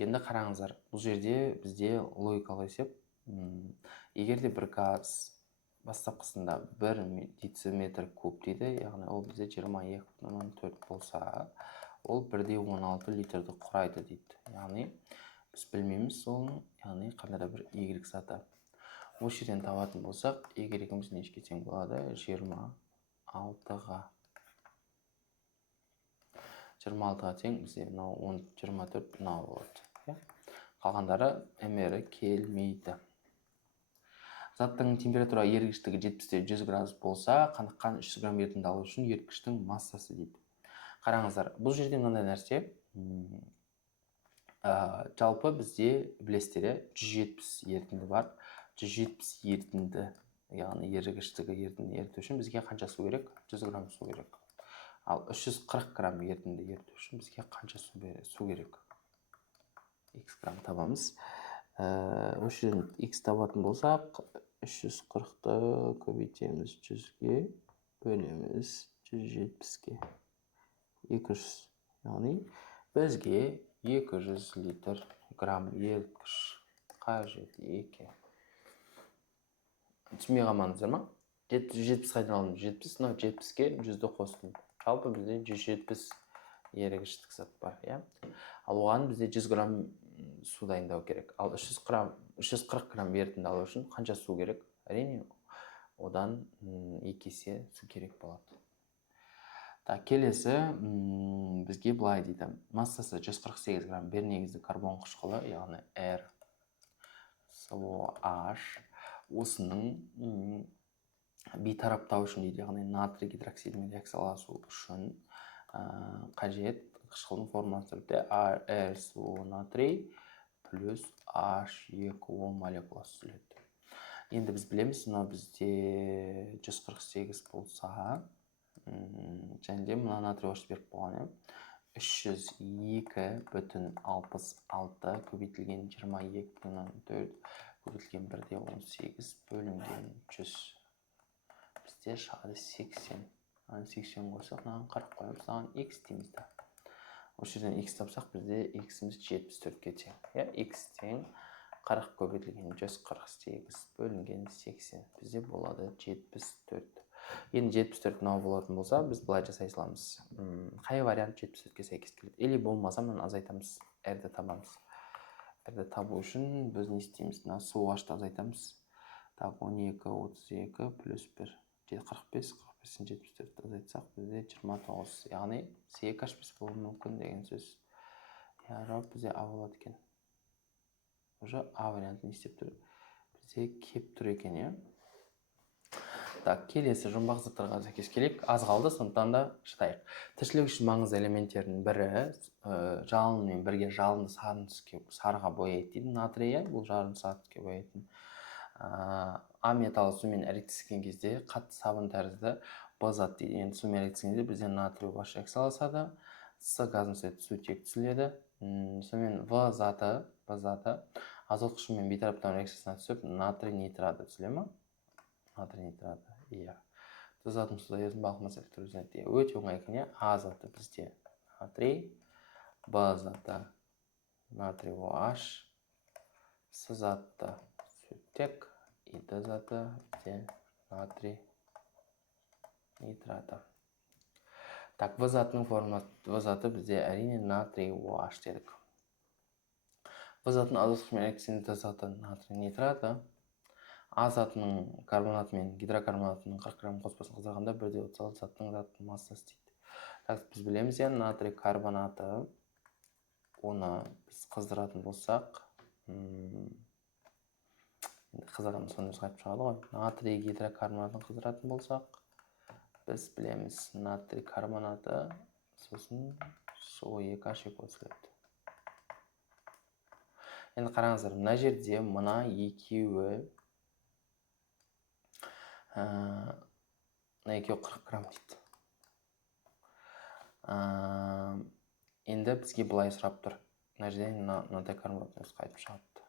Енді қараңыздар, бұл жерде бізде логикалық есеп. Егер де бір газ бастапқысында 1 дециметр куб дейді, яғни ол бізде 22,4 болса, ол 1,16 литрді құрайды дейді. Яғни біз білмейміз соның, яғни қандай да бір Y заты. Осы жерден табатын болсақ, Y-іміз нешеге тең болады? 26-ға. 26-ға тең бізде 24 мынау болады. Қалғандары MR келмейді. Заттың температура ерігіштігі 70-100 градус болса, қаныққан 300 грамм ерітінді алу үшін еріткіштің массасы дейді. Қараңыздар, бұл жерде мынандай нәрсе. Жалпы бізде білесіздер 170 ерітінді бар. 170 ерітінді, яғни ерігіштігі ерітінді еріту үшін бізге қанша су керек? 100 грамм су керек. Ал 340 грамм ерітінді еріту үшін бізге қанша су керек? X грамм табамыз. Осы жерден X табатын болсақ, 340-ты көбейтеміз 100-ге, бөлеміз 170-ге. 200, яғни бізге 200 литр грамм еріткіш қажет екен. Түсінбей қалмаңыздар ма? 770 қайдан алдым? 70, но 70-ке 100-ді қостым. Жалпы бізде 170 ерігіштік зат бар, иә? Ал оған бізде 100 грамм су дайындау керек. Ал 340 грамм ерітінді алу үшін қанша су керек? Әрине, одан 2 есе су керек болады. Так, келесі бізге былай дейді. Массасы 148 грамм бір негізді карбон қышқылы, яғни RSOH. Осының бейтараптау үшін дейді, яғни натрий гидроксидімен реакцияласу үшін қажет қышқылдың формуласы түрде RSO натрий плюс H2O молекуласы түзіледі. Енді біз білеміз, мына бізде 148 болса, және де мына натрий OH беріп болған, 302,66 көбейтілген 22,4 көбейтілген 1,18 бөлінген 100. Бізде шығады 80. 80 қойсақ, мынаған 40 қойып, мынаған X дейміз да. Осы жерден X тапсақ, бізде X-іміз 74-ге тең. X тең 40 көбейтілген 148 бөлінген 80 бізде болады 74. Енді 74 мынау болатын болса, біз былай жасай саламыз. Қай вариант 74-ке сәйкес келеді? Или болмаса мынаны азайтамыз, r-ді табамыз. R-ді табу үшін біз не істейміз? Мына h-ты азайтамыз. Так, 12, 32 плюс 1. 45, 45-тен 74-ті азайтсақ, бізде 29. Яғни C-H5 болуы мүмкін деген сөз. Жауап бізде А болады екен. Уже А вариантын істеп тұр. Бізде кеп тұр екен, е. Так, келесі жұмбақ заттарға сәйкес келейік. Аз қалды, сондықтан да шыдайық. Тіршілік үшін маңызды элементтердің бірі жалынмен бірге жалынды сарыға бояйды дейді. Натрия бұл жалынды сары түске бояйтын. А металы сумен әрекеттескен кезде қатты сабын тәрізді Б зат дейді. Енді сумен әрекеттескен кезде бізден натрий H реакцияласады. С газын түседі, сутек түзіледі. Сонымен В заты азот қышымен бейтараптан реакциясына түсіп, натрий нитраты түзіле ме? Натрий нитраты, иә. Тұз затын суда езін балқымас электролизіне өте оңай екен. А заты бізде натрий, Б заты натрий OH, С заты сутек, и Д заты бізде натрий нитраты. Так, В затының формасы, В заты бізде әрине натрий OH дедік. В затының азот қышымен әрекеттескен Д заты натрий нитраты. А затының карбонаты мен гидрокарбонатының 40 грамм қоспасын қыздырғанда 1,36 заттың заттың массасы дейді. Так, біз білеміз, натрий карбонаты, оны біз қыздыратын болсақ, қыздырамыз, соны өзі қайтып шығады ғой. Натрий гидрокарбонатын қыздыратын болсақ, біз білеміз, натрий карбонаты, сосын SO2H қосылады. Енді қараңыздар, мына жерде мына екеуі 40 грамм дейді. Енді бізге бұлай сұрап тұр. Мына жерде мынадай карбонаттың өзі қайтып шығады.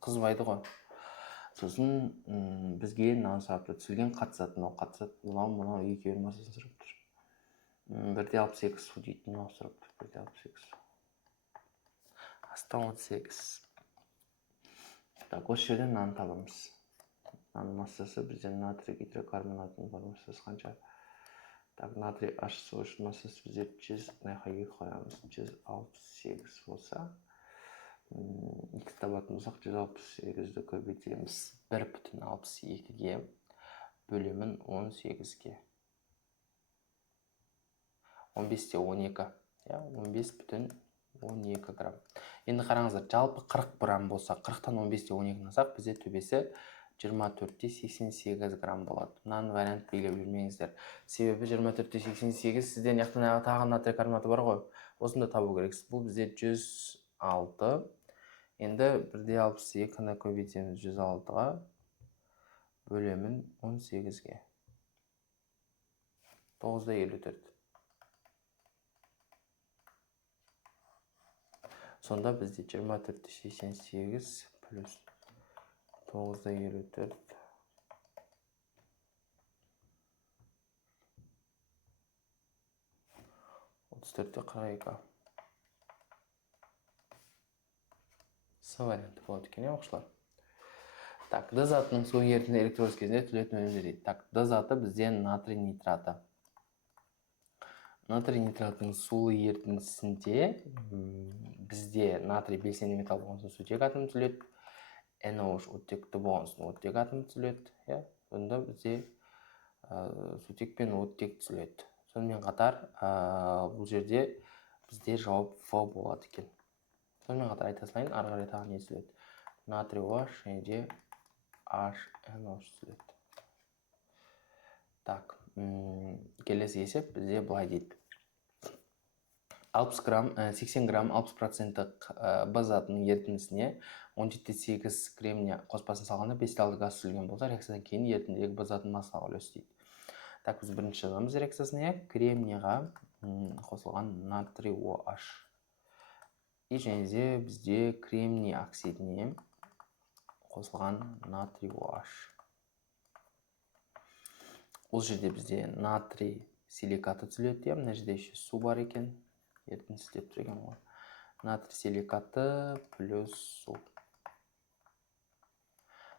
Қызбайды ғой. Сосын бізге мынаны сұрап тұр. Түзілген қатты зат, мынау екеуінің массасын сұрап тұр. 1,68 су дейді. Мынау сұрап тұр. 1,68 су. Астан 38. Так, осы жерден мынаны табамыз. Мынаның массасы бізден натрий гидрокарбонатының массасы қанша? Так, натрий HCO үшін массасы бізде 168 болса, X табатын болсақ 168-ді көбейтеміз 1,62-ге бөлемін 18-ге. 15-те 12, 15,12 грамм. Енді қараңыздар, жалпы 40 грамм болса, 40-тан 15-те 12-ні алсақ, бізде төбесі 24-те 88 грамм болады. Мынаны вариант белгілеп жүрмеңіздер. Себебі 24-те 88 сізден яқтан тағы натрий карбонаты бар ғой. Осында табу керексіз. Бұл бізде 106. Енді 1,62-ні көбейтеміз 106-ға бөлемін 18-ге. 9,54. Сонда бізде 24-те 88 плюс 9,54 34-те 42. С варианты болады екен, оқушылар. Так, Д затының су ерітінді электролиз кезінде түзілетін өнімдер дейді. Так, Д заты бізде натрий нитраты. Натрий нитратының сулы ерітіндісінде бізде натрий белсенді металл болған соң сутек атомы түзіледі. NaOH оттекті болған соң оттек атомы түзіледі. Сонда бізде сутек пен оттек түзіледі. Сонымен қатар бұл жерде бізде жауап В болады екен. Сонымен қатар айта салайын, ары қарай тағы не түзіледі? Натрий OH және де HNOH түзіледі. Так, келесі есеп бізде былай дейді. 80 грамм 60%-ық Б затының ерітіндісіне 17,8 кремний қоспасын салғанда 5 газ түзілген болса, реакциядан кейін ерітіндідегі Б затының массалық үлесі дейді. Так, біз бірінші жазамыз реакциясына, кремнийға қосылған натрий OH. И және де бізде кремний оксидіне қосылған натрий OH. Ол жерде бізде натрий силикаты түзіледі. Мына жерде еще су бар екен. Ерітіндісі деп тұр екен ғой. натрий силикаты плюс су.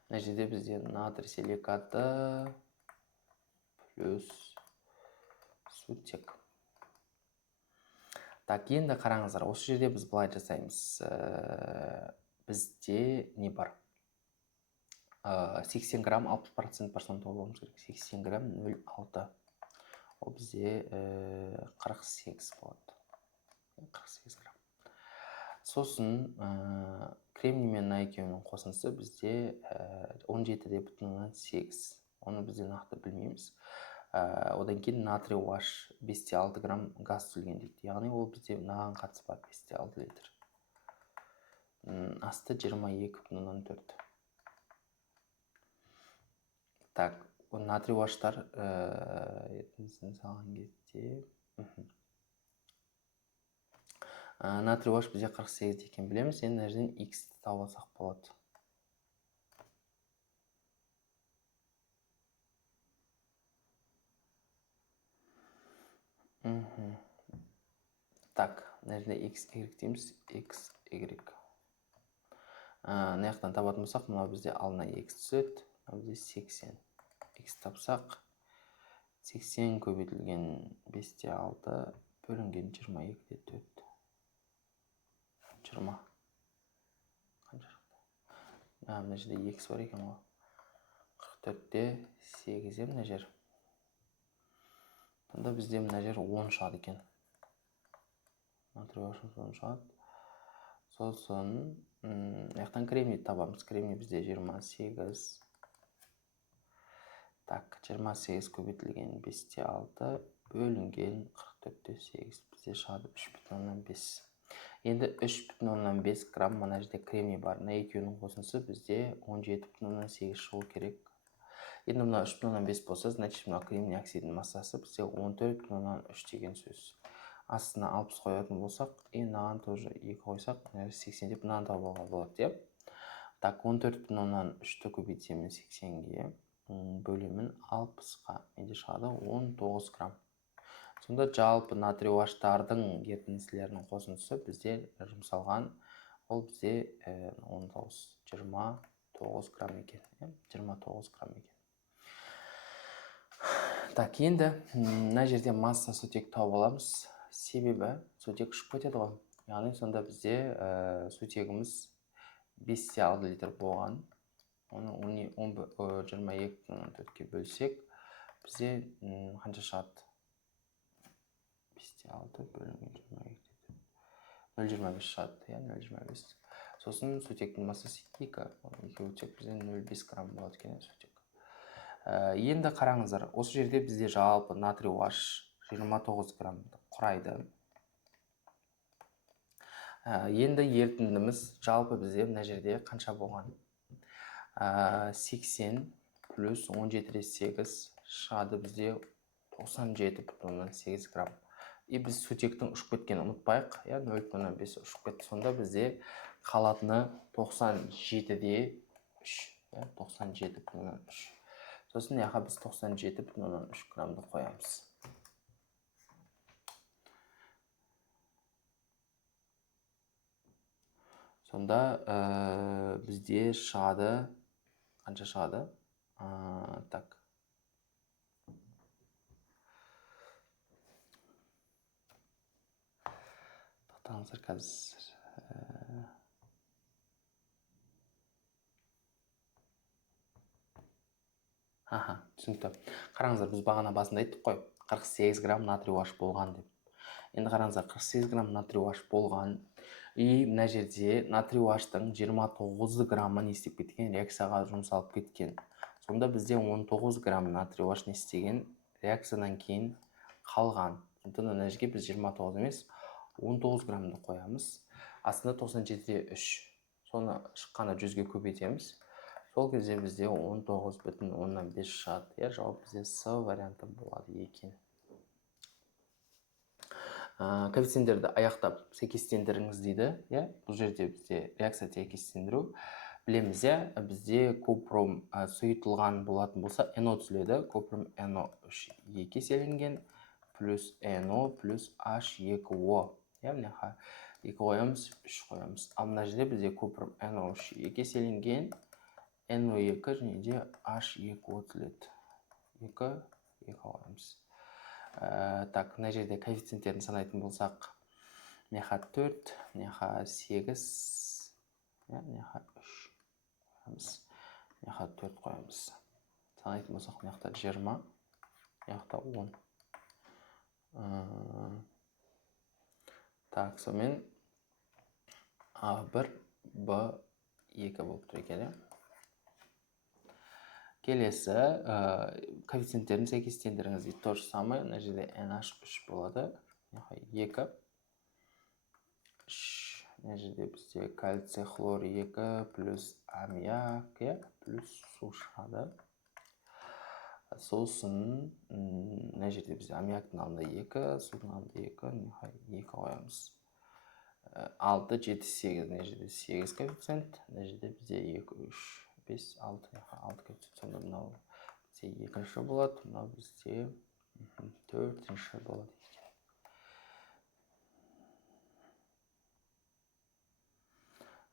Мына жерде бізде натрий силикаты плюс сутек. Так, енді қараңыздар, осы жерде біз былай жасаймыз. Бізде не бар? 80 грамм 60% процент болуымыз керек. 80 грамм 0,6. Ол бізде 48 болады. 48 грамм. Сосын кремний мен екеуінің қосындысы бізде 17,8. Оны бізде нақты білмейміз. Одан кейін натрий OH 5,6 грамм газ түзілген дейді. Яғни ол бізде мынаған қатысы бар 5,6 литр. Асты 22,4. Так, натрий OH-тар ертеңгісін салған кезде натрий OH бізде 48 екен білеміз. Енді мына жерден X-ті тауып алсақ болады. Так, мына жерде X, Y дейміз. X, Y. Мына жақтан табатын болсақ, мынау бізде алдына X түседі. Мынау бізде 80. X тапсақ, 80 көбейтілген 5,6 бөлінген 22,4. 20. Қанша шықты? Мына жерде X бар екен ғой. 44-те 8 мына жер. Сонда бізде мына жер 10 шығады екен. Натрий OH 10 шығады. Сосын яқтан кремний табамыз. Кремний бізде 28. Так, 28 көбейтілген 5,6 бөлінген 44-те 8 бізде шығады 3,5. Енді 3,5 грамм мына жерде кремний бар. Мына екеуінің қосындысы бізде 17,8 шығу керек. Енді мына 3,5 болса, значит, мына кремний оксидінің массасы бізде 14,3 деген сөз. Астына 60 қоятын болсақ, мынаған тоже 2 қойсақ, 80 деп мынаны тауып алуға болады. Так, 14,3-ті көбейтемін 80-ге, бөлемін 60-ға. Менде шығады 19 грамм. Сонда жалпы натрий OH-тардың ерітінділерінің қосындысы бізде жұмсалған, ол бізде 29 грамм екен. 29 грамм екен. Так, енді мына жерде масса сутек тауып аламыз. Себебі сутек ұшып кетеді ғой. Яғни сонда бізде сутегіміз 5,6 литр болған. Оны 22,4-ке бөлсек, бізде қанша шығады? 5,6 бөлінген 22,4. 0,25 шығады. 0,25. Сосын сутектің массасы 2. 2 өтсек бізде 0,5 грамм болады екен сутек. Енді қараңыздар, осы жерде бізде жалпы натрий OH 29 граммды құрайды. Енді ерітіндіміз жалпы бізде мына жерде қанша болған? 80 плюс 17,8 шығады бізде 97,8 грамм. Біз сутектің ұшып кеткенін ұмытпайық. 0,5 ұшып кетті. Сонда бізде қалатыны 97,3. 97,3. Сосын яға біз 97,3 граммды қоямыз. Сонда бізде шығады, қанша шығады? Так. Тоқтаңыздар қазір. Түсінікті. Қараңыздар, біз бағана басында айттық қой, 48 грамм натрий OH болған деп. Енді қараңыздар, 48 грамм натрий OH болған. Мына жерде натрий OH-тың 29 граммы не істеп кеткен? Реакцияға жұмсалып кеткен. Сонда бізде 19 грамм натрий OH не істеген? Реакциядан кейін қалған. Сондықтан мына жерге біз 29 емес, 19 граммды қоямыз. Астында 97,3. Соны шыққанда 100-ге көбейтеміз. Сол кезде бізде 19,5 шығады. Жауап бізде С варианты болады екен. Коэффициенттерді аяқтап сәйкестендіріңіз дейді. Бұл жерде бізде реакция сәйкестендіру. Білеміз, бізде купрум сұйытылған болатын болса, NO түзіледі. Купрум NO3 2 еселенген плюс NO плюс H2O. 2 қоямыз, 3 қоямыз. Ал мына жерде бізде көпірім NO3 2 еселенген, NO2 және де H2 өтіледі. 2 қоямыз. Так, мына жерде коэффициенттерін санайтын болсақ, мына 4, мына 8, мына 3 қоямыз, мына 4 қоямыз. Санайтын болсақ, мына 20, мына 10. Так, сонымен A1, B2 болып тұр екен. Келесі, коэффициенттерін сәйкестендіріңіз. То же самое, мына жерде NH3 болады. 2, 3, мына жерде бізде кальций хлор 2 плюс аммиак, плюс су шығады. Сосын, мына жерде бізде аммиактың алдында 2, судың алдында 2 қоямыз. 6, 7, 8, мына жерде 8 коэффициент, мына жерде бізде 2, 3, 5, 6, 6 коэффициент. Сонда мынау бізде екінші болады, мынау бізде 4-ші болады.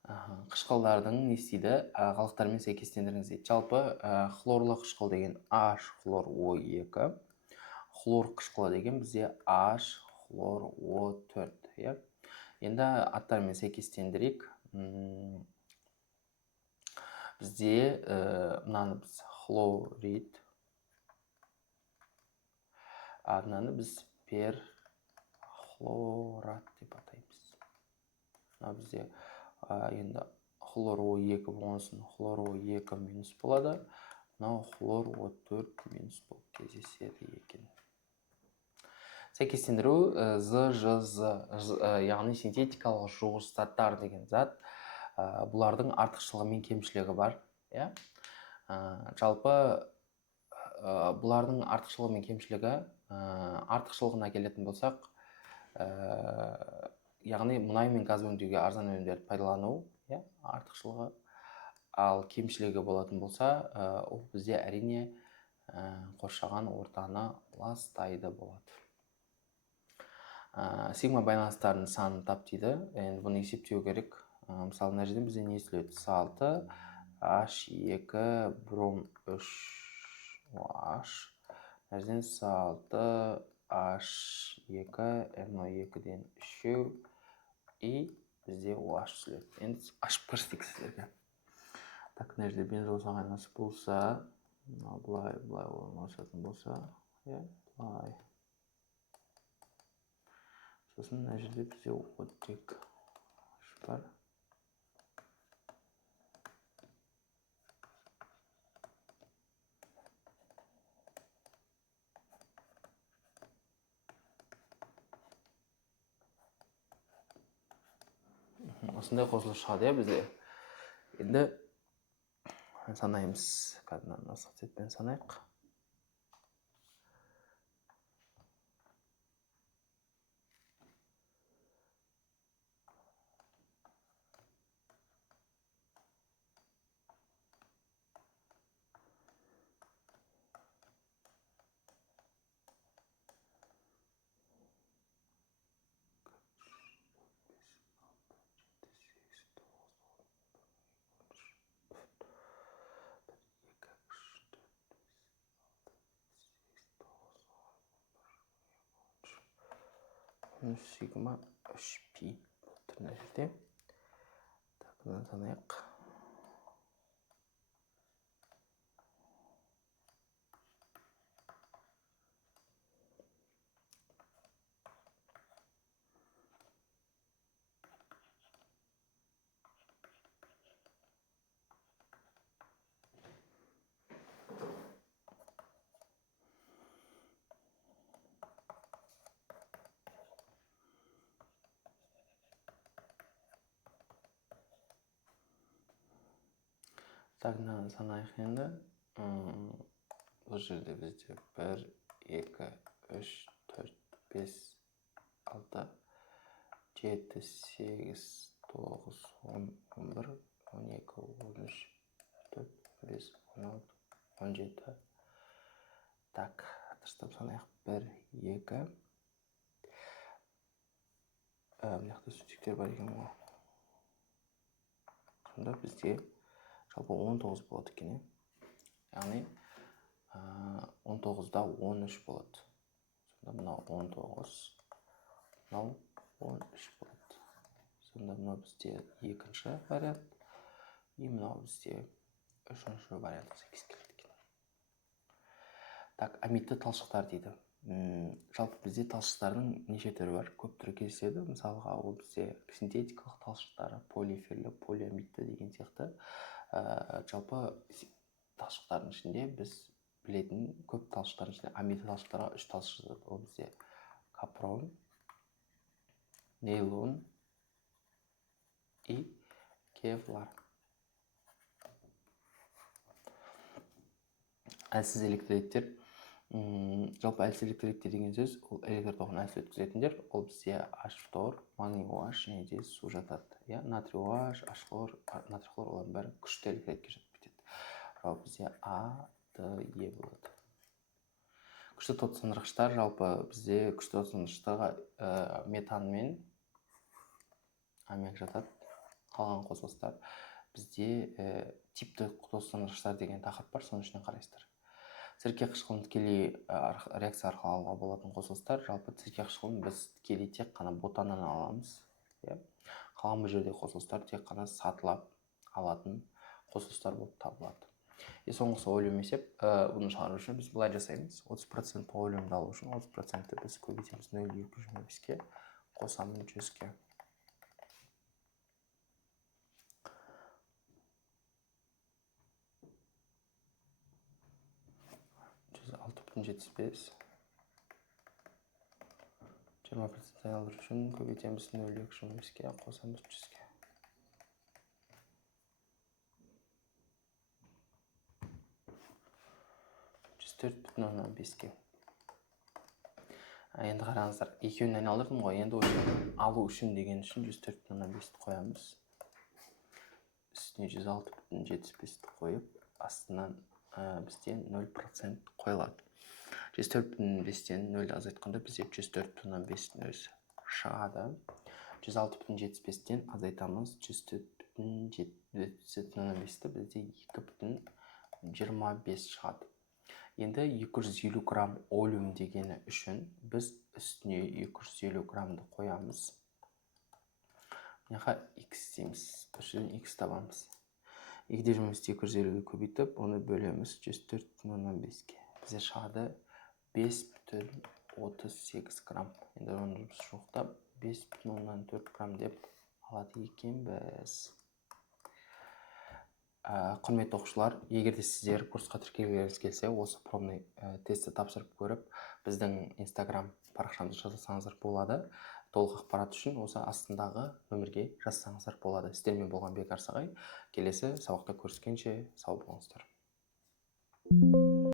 Қышқылдардың не істейді? Қалдықтармен сәйкестендіріңіз дейді. Жалпы хлорлы қышқыл деген H хлор O2, хлор қышқылы деген бізде H хлор O4. Енді аттармен сәйкестендірейік. Бізде мынаны біз хлорид, мынаны біз перхлорат деп атаймыз. Мына бізде енді хлор O2 болсын, хлор O2 минус болады. Мынау хлор O4 минус болып кездеседі екен. Сәйкестендіру ЗЖЗ, яғни синтетикалық жуғыш заттар деген зат. Бұлардың артықшылығы мен кемшілігі бар. Жалпы бұлардың артықшылығы мен кемшілігі, артықшылығына келетін болсақ, яғни мұнай мен газ өңдеуге арзан өнімдерді пайдалану, артықшылығы. Ал кемшілігі болатын болса, ол бізде әрине қоршаған ортаны ластайды болады. Сигма байланыстарының санын тап дейді. Енді бұны есептеу керек. Мысалы, мына жерден бізде не естіледі? 6, H2, бром 3, OH. Мына жерден 6, H2, NO2-ден 3, и бізде OH түсіледі. Енді ашып көрсетейік сіздерге. Так, мына жерде бензол сағайнасы болса, былай орналасатын болса, былай. Сосын мына жерде бізде оттек бар. Осындай қосылып шығады бізде. Енді санаймыз. Кәдімгі насық цветпен санайық. Сигма 3π болып мына жерде. Так, бұны санайық. Так, мынаны санайық енді. Бұл жерде бізде 1, 2, 3, 4, 5, 6, 7, 8, 9, 10, 11, 12, 13, 14, 15, 16, 17. Так, дұрыстап санайық. 1, 2. Мына жақта сөйтейік. екіліктер бар екен ғой. Сонда бізде жалпы 19 болады екен. Яғни 19-да 13 болады. Сонда мынау 19, мынау 13 болады. Сонда мынау бізде екінші вариант. И мынау бізде үшінші вариантқа сәйкес келеді екен. Так, амидті талшықтар дейді. Жалпы бізде талшықтардың неше түрі бар? Көп түрі кездеседі. Мысалға, ол бізде синтетикалық талшықтары, полиэфирлі, полиамидті деген сияқты. Жалпы талшықтардың ішінде біз білетін көп талшықтардың ішінде амидті талшықтарға 3 талшық жатады. Ол бізде капрон, нейлон и кевлар. Әлсіз электролиттер. Жалпы әлсіз электролиттер деген сөз, ол электр тоғын әлсіз өткізетіндер. Ол бізде H-фтор, магний OH және де су жатады. Натрий OH, H-хлор, натрий хлор, олардың бәрі күшті электролитке жатып кетеді. Жалпы бізде А, Д, Е болады. Күшті тотсындырғыштар, жалпы бізде күшті тотсындырғыштарға метан мен аммиак жатады. Қалған қосылыстар бізде типті тотсындырғыштар деген тақырып бар, соның ішінен қарайсыздар. Сірке қышқылын тікелей реакция арқылы алуға болатын қосылыстар. Жалпы сірке қышқылын біз тікелей тек қана ботаннан аламыз. Қалған бұл жерде қосылыстар тек қана сатылап алатын қосылыстар болып табылады. Соңғысы олеум есеп. Бұны шығару үшін біз былай жасаймыз. 30% олеумды алу үшін 30%-ті біз көбейтеміз 0,225-ке, қосамыз 100-ке. 6,75. 20% айналдыру үшін көбейтеміз 0,225-ке, қосамыз 100-ке. 104,5-ке. Енді қараңыздар, екеуін айналдырдым ғой. Енді алу үшін деген үшін 104,5-ті қоямыз. Үстіне 106,75-ті қойып, астынан бізде 0% қойылады. 104,5-тен 0 азайтқанда бізде 104,5-тің өзі шығады. 106,75-тен азайтамыз 104,75-ті бізде 2,25 шығады. Енді 250 грамм олеум дегені үшін біз үстіне 250 граммды қоямыз. Яға x дейміз. Үшіден x табамыз. 2,25-250-ге көбейтіп, оны бөлеміз 104,5-ке. Бізде шығады 5,38 грамм. Енді оны жоқтап 5,04 грамм деп алады екенбіз. Құрметті оқушылар, егер де сіздер курсқа тіркелгіңіз келсе, осы пробный тестті тапсырып көріп, біздің Instagram парақшамызды жазылсаңыздар болады. Толық ақпарат үшін осы астындағы нөмірге жазсаңыздар болады. Сіздермен болған Бек Арсағай. Келесі сабақта көріскенше сау болыңыздар.